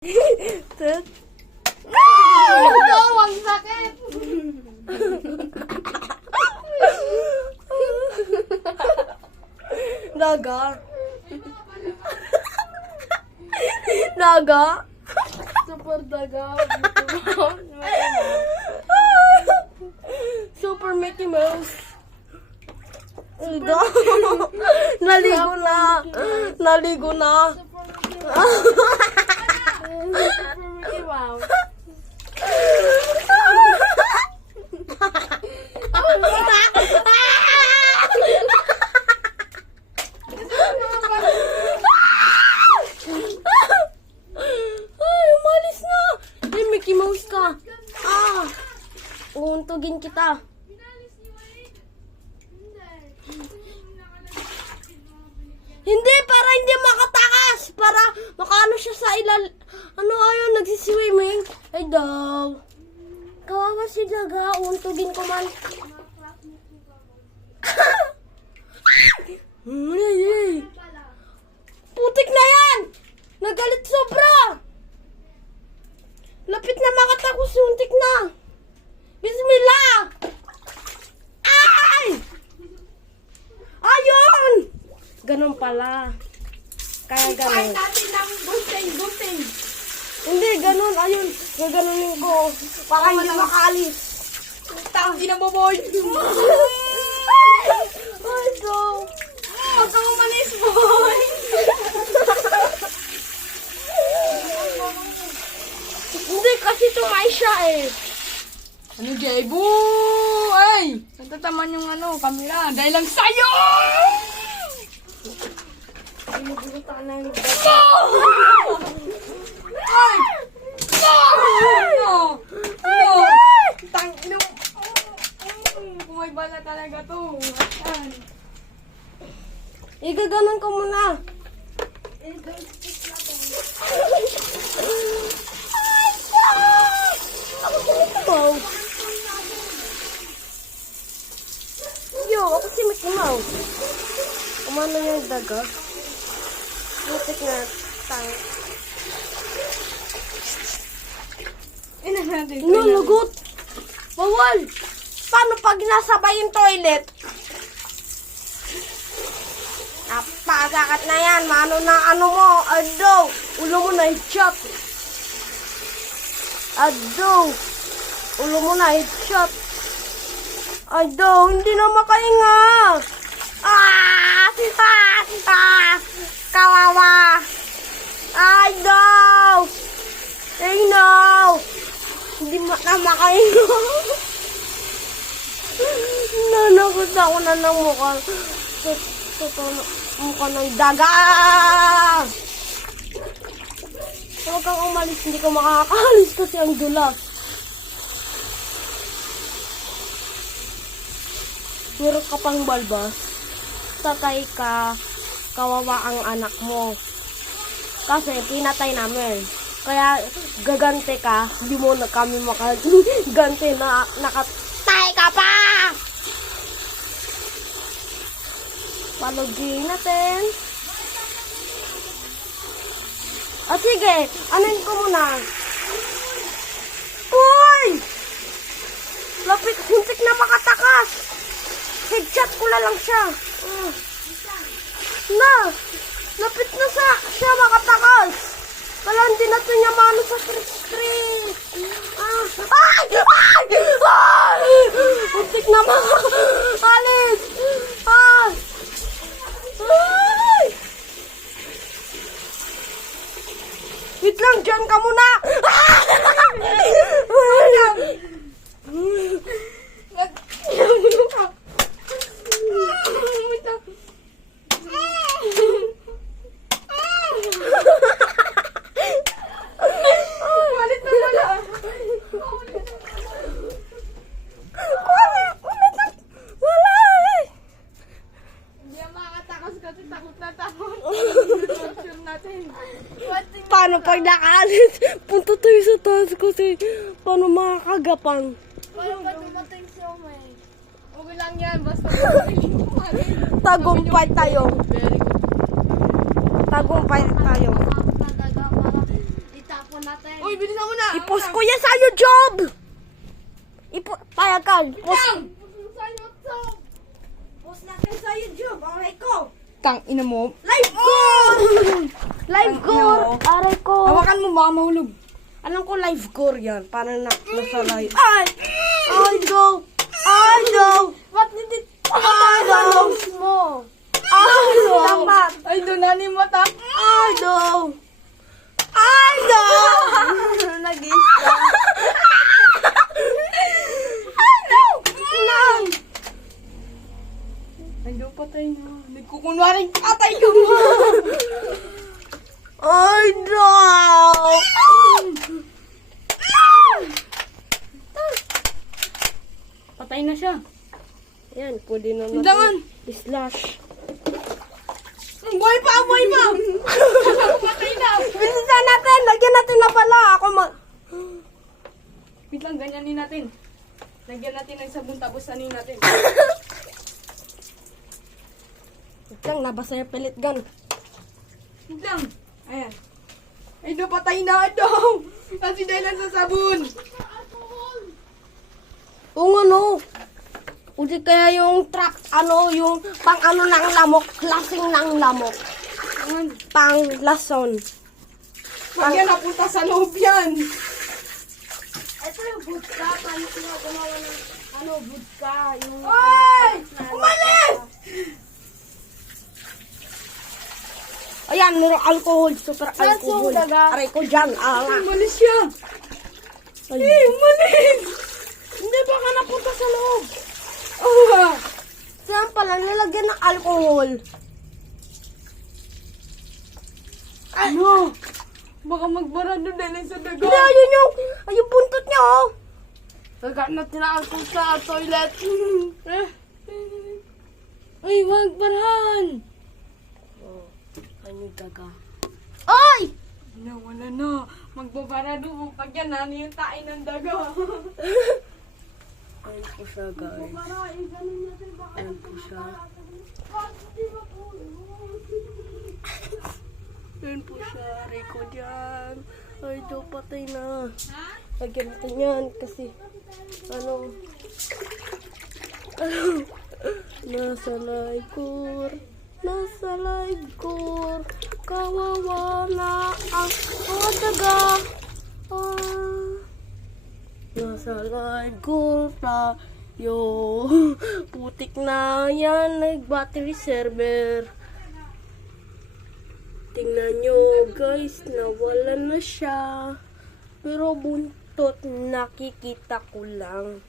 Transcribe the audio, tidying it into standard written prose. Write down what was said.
Ito, ang sakit. Daga. Daga. Super daga. Super Mickey Mouse. Naligo na. Naligo na. Super Mickey Mouse. Ay, umalis na. Ay, Mickey Mouse ka. Ah, uuntugin kita. Hindi, para hindi makatakas. Para makaano siya sa ilal... Ano ayun, nagsiswimming. Ay daw. Kawawa si Daga. Uuntugin ko man. Ay. Putik na yan! Nagalit sobra! Lapit na makatakos, untik na! Bismillah! Ay! Ayun! Ganun pala. Kaya ganun. natin ng busing. Hindi, ganun. Ayun. Gaganunin ko. Para hindi makalis. Tanggi na mo, boy. Ay, so. Huwag kang umalis, boy. Hindi, kasi tumay siya eh. Ano, Jebo? Ay! Natataman yung kamera. Dahil lang sa'yo! Pinubuta na yung Ay! No! No! Tangin mo. Kumay bala talaga to. Ayan. Igaganon ko muna. Wow. Yo, ako si Mickey Mouse. Umano yung daga. Butik na tang. Ina natin. Nulugot. Bawal. Paano pag nasabay yung toilet? Napagakat na yan. Mano na ano mo. Ado. Ulo mo na i-chop. Ado. Ulo mo na i-chop. Ado. Hindi na makahinga. Ah! Ah! Ah! Kawawa. Ado. Ay no. Hindi na makahinga. Nanakot ako na ng mukha. Mukha ng daga! Huwag kang umalis, hindi ka makakaalis kasi ang dulas. Meron ka pang balbas. Tatay ka, kawawa ang anak mo. Kasi pinatay namin. Kaya gagante ka, hindi mo na kami makagante na nakatay ka pa! Palugin natin. Sige, anin ko muna. Uy! Lapit, huntik na makatakas. Headshot ko na lang siya. Lapit na siya makatakas. Kala hindi natin niya mano sa screen. Ay! Huntik na alis. Ay! Wait lang, dyan ka muna! Malit na wala. Wala eh! Hindi ang makatakas kasi takot na takot. Sure natin. Paano pag nakaalis? Punta tayo sa taas kasi paano makakagapang? Paano ba dumating siya, may? Okay lang yan, basta dumating mo kami. Tagumpay tayo. Very good. Tagumpay tayo. Talaga, para itapon natin. Uy, bilisan mo na. I-post ko yan sa YouTube! Payag ka. Post. Post natin sa YouTube. Aray ko. Tang ina mo. Live ko! Live Ang ko! ina mo. Aray ko. Hawakan mo, baka mahulog. Anong ko live core yan? Parang nasa live. Ay! Ay, no! Ay, no! Ba't hindi? Ay, no! mo. Ay, no! Dapat! Ay, doon na ni mata. Ay, no! Ay, no! Nag-isa. Ay, no! No! Ay, doon patay na. Nagkukunwaring patay ka mo. Ay, no! Patay na siya. Yan, pwede na Tindangan. slash. Buhay pa, buhay pa. Patay na. Bilisan natin! Lagyan natin na pala! Ako Wait lang, ganyanin natin. Lagyan natin ng sabon tapos sanin natin. Wait lang, nabasa yung pellet gun. Wait lang. Ayan. Ay, do, patay na daw. Kasi dahil lang sa sabon. Kung ano, hindi kaya yung trap, yung pang ano ng lamok, lasing ng lamok. Ayan. Pang lason. Pag yan napunta sa loob yan. Ito yung budka, paano ginagawa ng budka, yung... Ay! Umalis! Ayan, meron alcohol, super Saan alcohol. daga? Aray ko dyan, Umalis siya. Ay. Eh, umalis! Hindi ba ka napunta sa loob? Oh, Saan pala, nilagyan ng alcohol. ano? Baka magbara doon dahil sa daga. Hindi, ayun yung buntot niya, oh. Daga na tinaan ko sa toilet. Ay, magbarahan. Ano daga? Ay! Wala na. Magbabara doon. Pag yan, ano yung tain ng daga. Ayun po siya, guys. Ayun po siya. Ayun po siya. Aray ko dyan. Ay, daw patay na. Lagyan natin yan kasi nasa live core. Nasa live core. Kawawa na ang mga daga. Nasa live core tayo. Putik na yan. Nag-battery server. Tingnan nyo guys. Nawala na siya. Pero buntot nakikita ko lang.